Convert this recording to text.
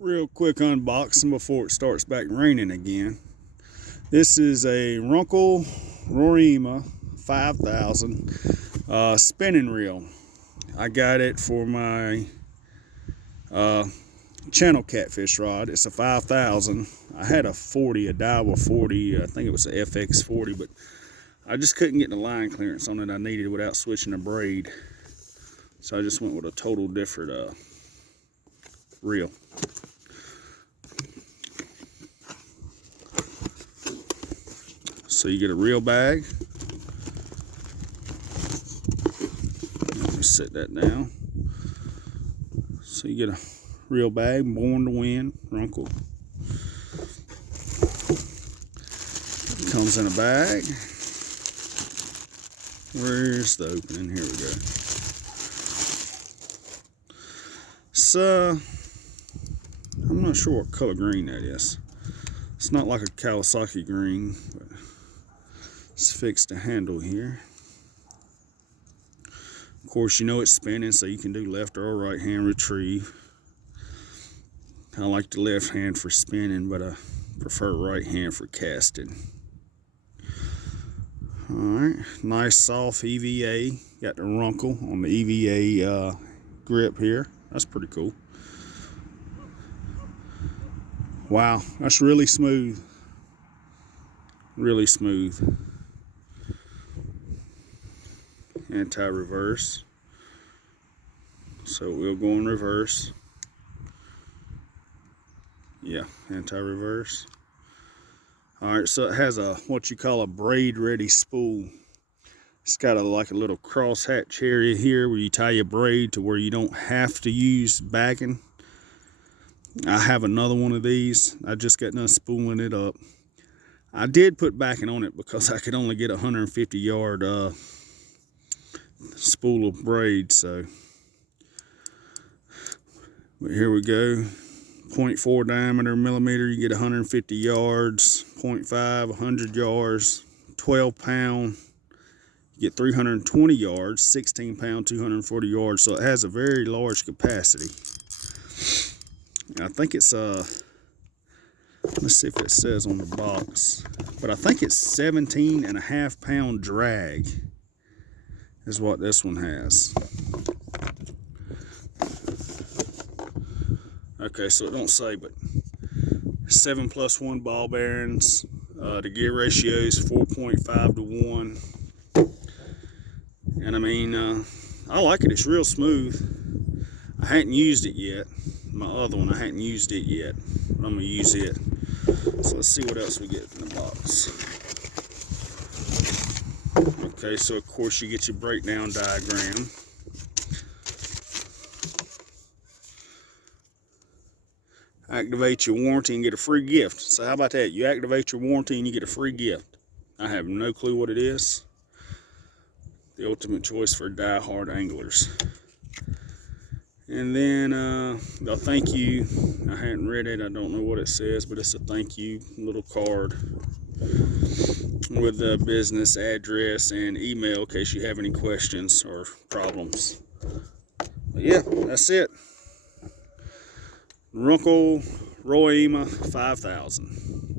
Real quick unboxing before it starts back raining again. This is a RUNCL RORAIMA 5000 spinning reel. I got it for my channel catfish rod. It's a 5000. I had a 40, a Daiwa 40. I think it was a FX 40, but I just couldn't get the line clearance on it I needed without switching a braid. So I just went with a total different reel. So you get a reel bag. Just set that down. So you get a reel bag, Born to Win, RUNCL. Comes in a bag. Where's the opening? Here we go. So I'm not sure what color green that is. It's not like a Kawasaki green, but it's fixed to handle here. Of course, you know it's spinning, so you can do left or right hand retrieve. I like the left hand for spinning, but I prefer right hand for casting. Alright, nice soft EVA. Got the RUNCL on the EVA grip here. That's pretty cool. Wow, that's really smooth. Really smooth. Anti-reverse. So we'll go in reverse. Yeah, anti-reverse. Alright, so it has a what you call a braid ready spool. It's got like a little crosshatch area here where you tie your braid to where you don't have to use backing. I have another one of these. I just got done spooling it up. I did put backing on it because I could only get a 150 yard spool of braid. So, but here we go. 0.4 diameter millimeter, you get 150 yards. 0.5, 100 yards. 12 pound, you get 320 yards. 16 pound, 240 yards. So it has a very large capacity. I think it's let's see if it says on the box, but I think it's 17.5 pound drag is what this one has. Okay, so it don't say, but 7+1 ball bearings. The gear ratio is 4.5 to 1. And I mean, I like it. It's real smooth. I hadn't used it yet. My other one, I hadn't used it yet, but I'm gonna use it. So let's see what else we get in the box. Okay, so of course you get your breakdown diagram. Activate your warranty and get a free gift. So how about that? You activate your warranty and you get a free gift. I have no clue what it is. The ultimate choice for die-hard anglers. And then a thank you. I hadn't read it. I don't know what it says, but it's a thank you little card with the business address and email in case you have any questions or problems. But yeah, that's it. RUNCL RORAIMA 5000.